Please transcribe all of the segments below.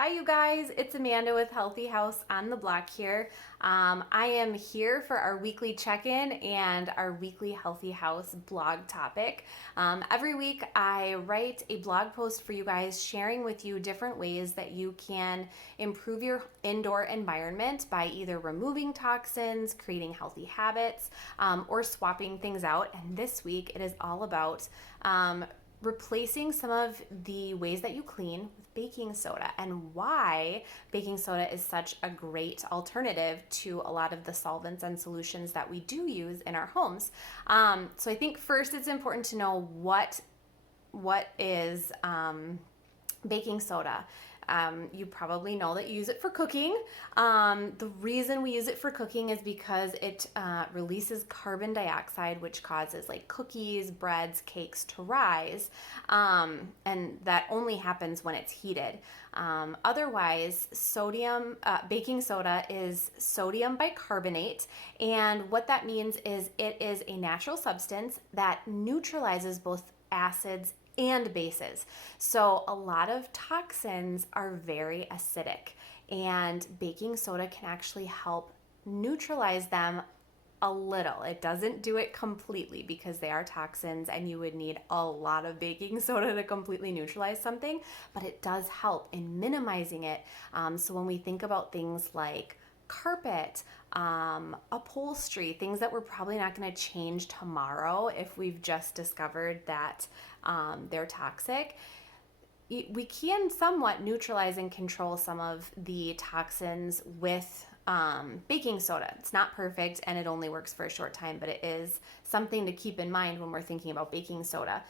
Hi, you guys. It's Amanda with Healthy House on the Block here. I am here for our weekly check-in and our weekly Healthy House blog topic. Every week, I write a blog post for you guys sharing with you different ways that you can improve your indoor environment by either removing toxins, creating healthy habits, or swapping things out. And this week, it is all about replacing some of the ways that you clean with baking soda and why baking soda is such a great alternative to a lot of the solvents and solutions that we do use in our homes. So I think first it's important to know what is baking soda. You probably know that you use it for cooking. The reason we use it for cooking is because it releases carbon dioxide, which causes like cookies, breads, cakes to rise. And that only happens when it's heated. Otherwise, baking soda is sodium bicarbonate. And what that means is it is a natural substance that neutralizes both acids and bases. So a lot of toxins are very acidic, and baking soda can actually help neutralize them a little. It doesn't do it completely because they are toxins and you would need a lot of baking soda to completely neutralize something, but it does help in minimizing it. So when we think about things like carpet, upholstery, things that we're probably not going to change tomorrow if we've just discovered that they're toxic, we can somewhat neutralize and control some of the toxins with baking soda. It's not perfect and it only works for a short time, but it is something to keep in mind when we're thinking about baking soda.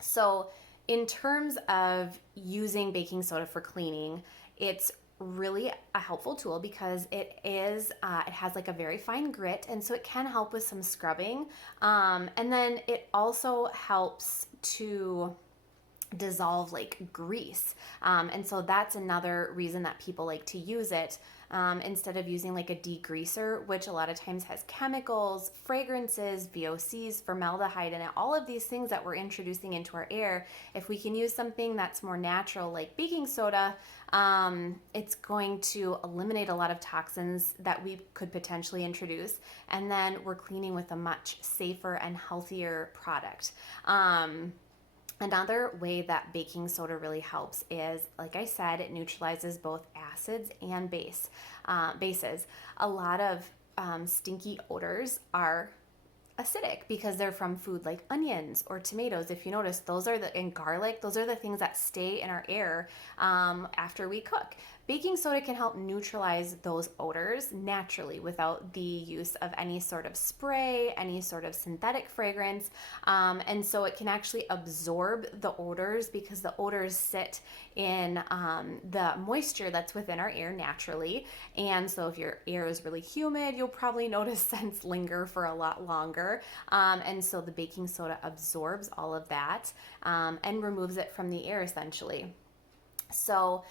So in terms of using baking soda for cleaning, it's really a helpful tool because it has like a very fine grit, and so it can help with some scrubbing, and then it also helps to dissolve like grease, and so that's another reason that people like to use it, instead of using like a degreaser, which a lot of times has chemicals, fragrances, VOCs, formaldehyde in it, all of these things that we're introducing into our air. If we can use something that's more natural like baking soda, it's going to eliminate a lot of toxins that we could potentially introduce, and then we're cleaning with a much safer and healthier product. Another way that baking soda really helps is, like I said, it neutralizes both acids and bases. A lot of stinky odors are acidic because they're from food like onions or tomatoes. If you notice, and garlic, those are the things that stay in our air after we cook. Baking soda can help neutralize those odors naturally without the use of any sort of spray, any sort of synthetic fragrance. And so it can actually absorb the odors because the odors sit in the moisture that's within our air naturally. And so if your air is really humid, you'll probably notice scents linger for a lot longer. And so the baking soda absorbs all of that and removes it from the air essentially. So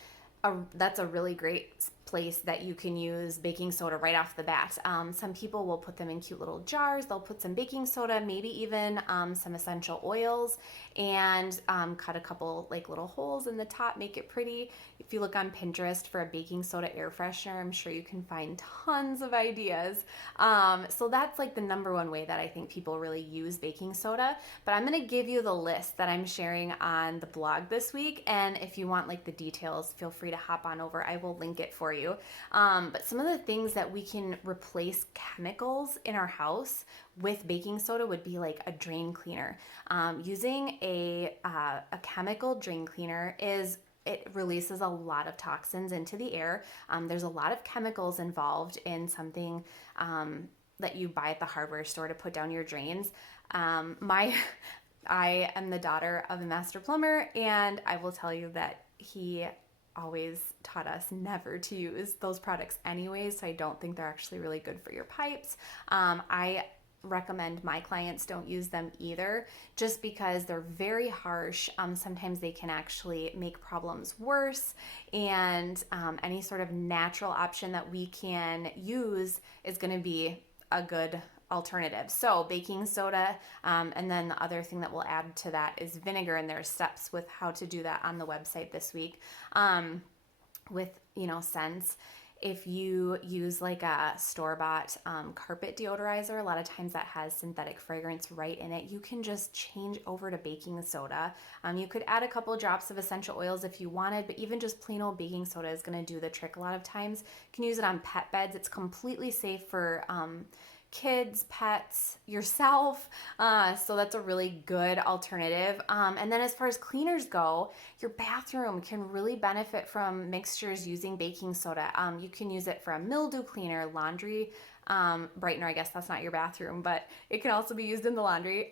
that's a really great place that you can use baking soda right off the bat. Some people will put them in cute little jars. They'll put some baking soda, maybe even some essential oils, and cut a couple like little holes in the top, make it pretty. If you look on Pinterest for a baking soda air freshener, I'm sure you can find tons of ideas. So that's like the number one way that I think people really use baking soda. But I'm going to give you the list that I'm sharing on the blog this week. And if you want like the details, feel free to hop on over. I will link it for you. But some of the things that we can replace chemicals in our house with baking soda would be like a drain cleaner. Using a chemical drain cleaner it releases a lot of toxins into the air. There's a lot of chemicals involved in something that you buy at the hardware store to put down your drains. I am the daughter of a master plumber, and I will tell you that he always taught us never to use those products anyways, so I don't think they're actually really good for your pipes. I recommend my clients don't use them either, just because they're very harsh. Sometimes they can actually make problems worse, and any sort of natural option that we can use is going to be a good alternative. So baking soda, and then the other thing that we'll add to that is vinegar, and there's steps with how to do that on the website this week. With, scents. If you use like a store-bought carpet deodorizer, a lot of times that has synthetic fragrance right in it. You can just change over to baking soda. You could add a couple of drops of essential oils if you wanted, but even just plain old baking soda is going to do the trick a lot of times. You can use it on pet beds. It's completely safe for kids, pets, yourself. So that's a really good alternative. And then as far as cleaners go, your bathroom can really benefit from mixtures using baking soda. You can use it for a mildew cleaner, laundry brightener. I guess that's not your bathroom, but it can also be used in the laundry.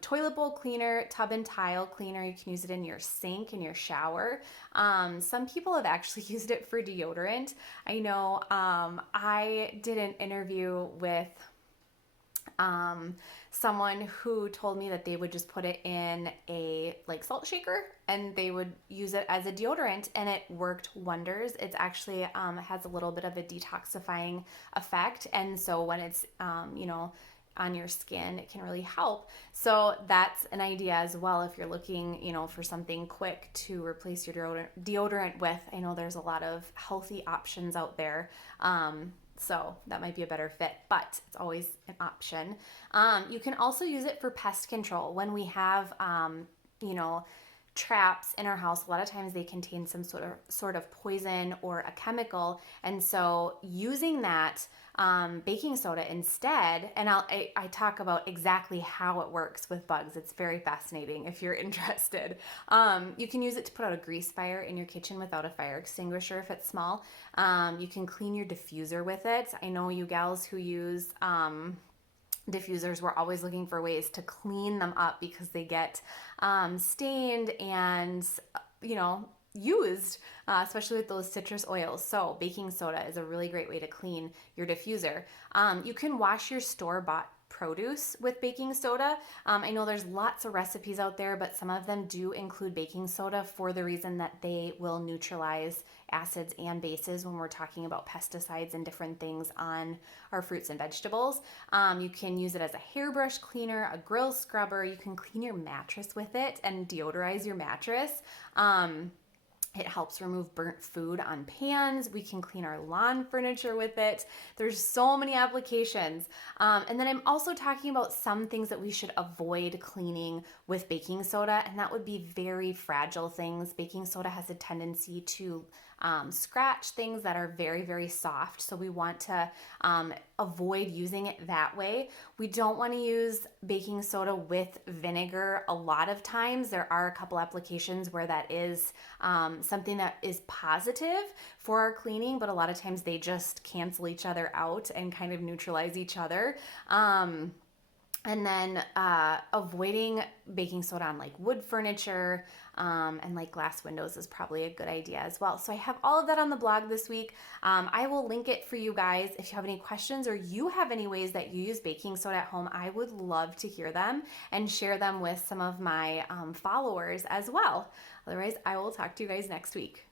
Toilet bowl cleaner, tub and tile cleaner. You can use it in your sink, in your shower. Some people have actually used it for deodorant. I know I did an interview with someone who told me that they would just put it in a like salt shaker and they would use it as a deodorant, and it worked wonders. It's actually has a little bit of a detoxifying effect, and so when it's on your skin, it can really help. So that's an idea as well if you're looking, for something quick to replace your deodorant with. I know there's a lot of healthy options out there. So that might be a better fit, but it's always an option. You can also use it for pest control. When we have, traps in our house, a lot of times they contain some sort of poison or a chemical. And so using that baking soda instead, and I talk about exactly how it works with bugs. It's very fascinating if you're interested. You can use it to put out a grease fire in your kitchen without a fire extinguisher if it's small. You can clean your diffuser with it. I know you gals who use diffusers, we're always looking for ways to clean them up because they get stained and used, especially with those citrus oils. So baking soda is a really great way to clean your diffuser. You can wash your store-bought produce with baking soda. I know there's lots of recipes out there, but some of them do include baking soda for the reason that they will neutralize acids and bases when we're talking about pesticides and different things on our fruits and vegetables. You can use it as a hairbrush cleaner, a grill scrubber. You can clean your mattress with it and deodorize your mattress. It helps remove burnt food on pans. We can clean our lawn furniture with it. There's so many applications. And then I'm also talking about some things that we should avoid cleaning with baking soda, and that would be very fragile things. Baking soda has a tendency to scratch things that are very, very soft. So we want to avoid using it that way. We don't want to use baking soda with vinegar a lot of times. There are a couple applications where that is something that is positive for our cleaning, but a lot of times they just cancel each other out and kind of neutralize each other. And then avoiding baking soda on like wood furniture and like glass windows is probably a good idea as well. So I have all of that on the blog this week. I will link it for you guys. If you have any questions or you have any ways that you use baking soda at home, I would love to hear them and share them with some of my followers as well. Otherwise, I will talk to you guys next week.